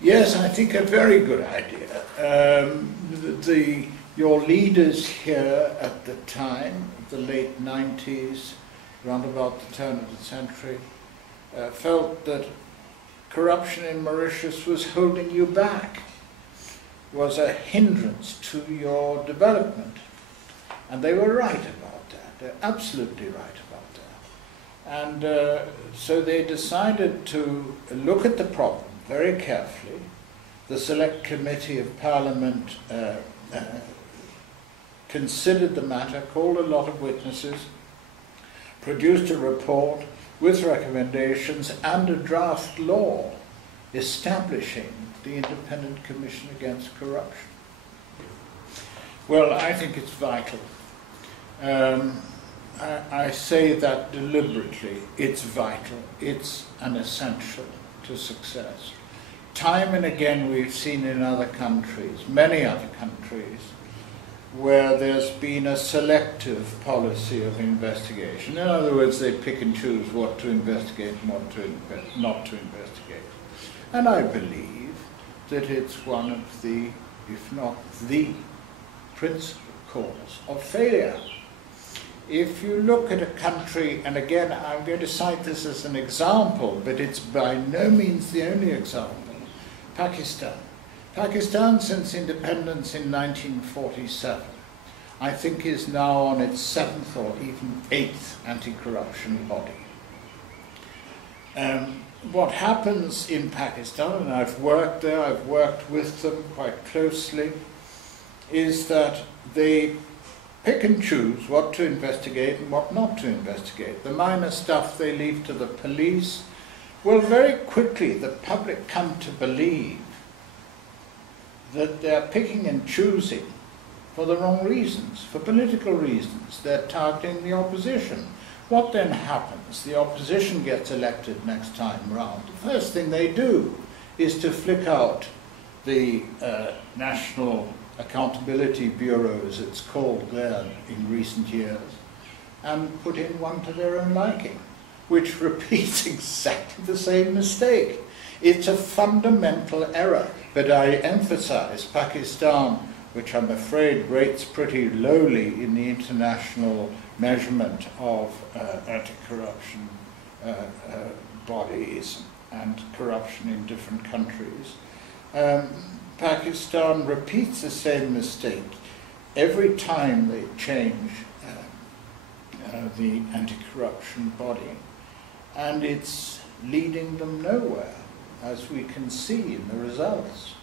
Yes, I think a very good idea. Your leaders here at the time, the late 90s, round about the turn of the century, felt that corruption in Mauritius was holding you back, was a hindrance to your development. And they were right about that. They're absolutely right about that. And so they decided to look at the problem very carefully. The Select Committee of Parliament considered the matter, called a lot of witnesses, produced a report with recommendations and a draft law establishing the Independent Commission Against Corruption. Well, I think it's vital. I say that deliberately. It's vital. It's an essential to success. Time and again we've seen in other countries, many other countries, where there's been a selective policy of investigation. In other words, they pick and choose what to investigate and what to not to investigate. And I believe that it's one of the, if not the, principal cause of failure. If you look at a country, and again I'm going to cite this as an example, but it's by no means the only example, Pakistan. Pakistan, since independence in 1947, I think is now on its 7th or even 8th anti-corruption body. What happens in Pakistan, and I've worked there, I've worked with them quite closely, is that they pick and choose what to investigate and what not to investigate. The minor stuff they leave to the police. Well, very quickly the public come to believe that they're picking and choosing for the wrong reasons, for political reasons. They're targeting the opposition. What then happens? The opposition gets elected next time round. The first thing they do is to flick out the National Accountability Bureau, as it's called there in recent years, and put in one to their own liking, which repeats exactly the same mistake. It's a fundamental error, but I emphasize Pakistan, which I'm afraid rates pretty lowly in the international measurement of anti-corruption bodies and corruption in different countries. Pakistan repeats the same mistake every time they change the anti-corruption body, and it's leading them nowhere, as we can see in the results.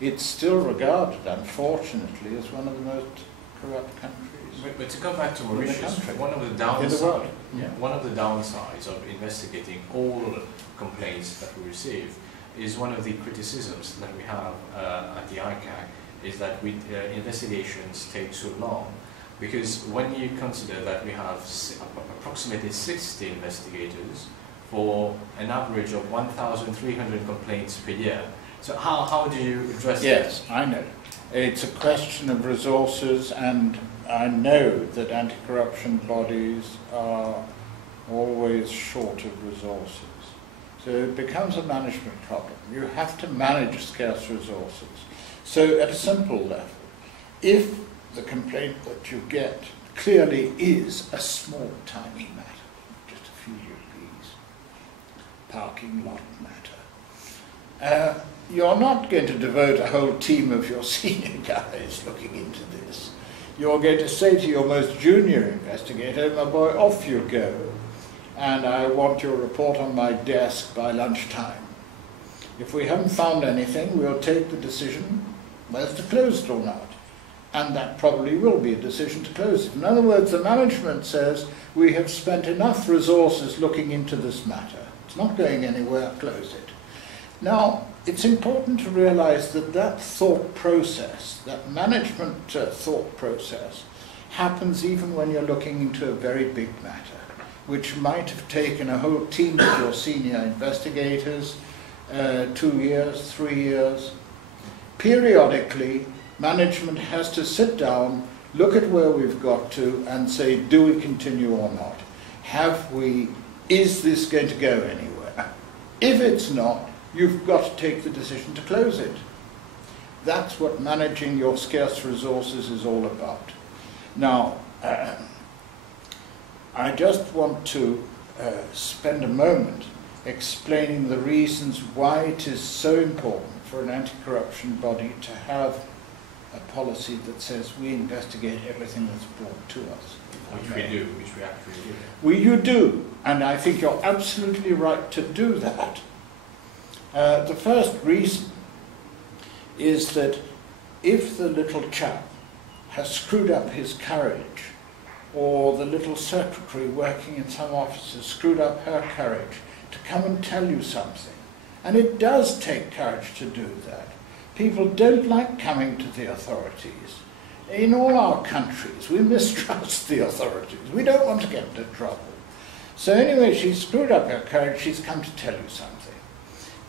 It's still regarded, unfortunately, as one of the most corrupt countries. But to come back to Mauritius, one of the downsides of investigating all complaints that we receive is one of the criticisms that we have at the ICAC is that investigations take so long, because when you consider that we have approximately 60 investigators for an average of 1,300 complaints per year, so how do you address that? Yes, I know. It's a question of resources, and I know that anti-corruption bodies are always short of resources. So it becomes a management problem. You have to manage scarce resources. So at a simple level, if the complaint that you get clearly is a small, tiny matter, just a few rupees, parking lot matter, you're not going to devote a whole team of your senior guys looking into this. You're going to say to your most junior investigator, my boy, off you go, and I want your report on my desk by lunchtime. If we haven't found anything, we'll take the decision whether to close it or not. And that probably will be a decision to close it. In other words, the management says, we have spent enough resources looking into this matter. It's not going anywhere, close it. Now, it's important to realize that that thought process, that management thought process, happens even when you're looking into a very big matter, which might have taken a whole team of your senior investigators, 2 years, 3 years. Periodically, management has to sit down, look at where we've got to, and say, do we continue or not? Is this going to go anywhere? If it's not, you've got to take the decision to close it. That's what managing your scarce resources is all about. Now, I just want to spend a moment explaining the reasons why it is so important for an anti-corruption body to have a policy that says we investigate everything that's brought to us. Which we do, which we actually do. You do, and I think you're absolutely right to do that. The first reason is that if the little chap has screwed up his courage, or the little secretary working in some office has screwed up her courage to come and tell you something, and it does take courage to do that. People don't like coming to the authorities. In all our countries, we mistrust the authorities. We don't want to get into trouble. So anyway, she's screwed up her courage, she's come to tell you something.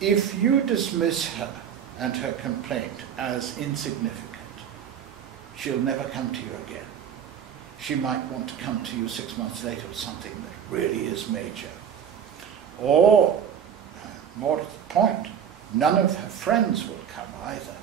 If you dismiss her and her complaint as insignificant, she'll never come to you again. She might want to come to you 6 months later with something that really is major. Or, more to the point, none of her friends will come either.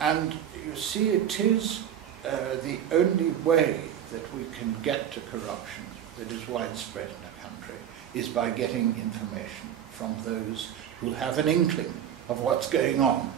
And you see, it is the only way that we can get to corruption that is widespread in a country is by getting information from those who have an inkling of what's going on.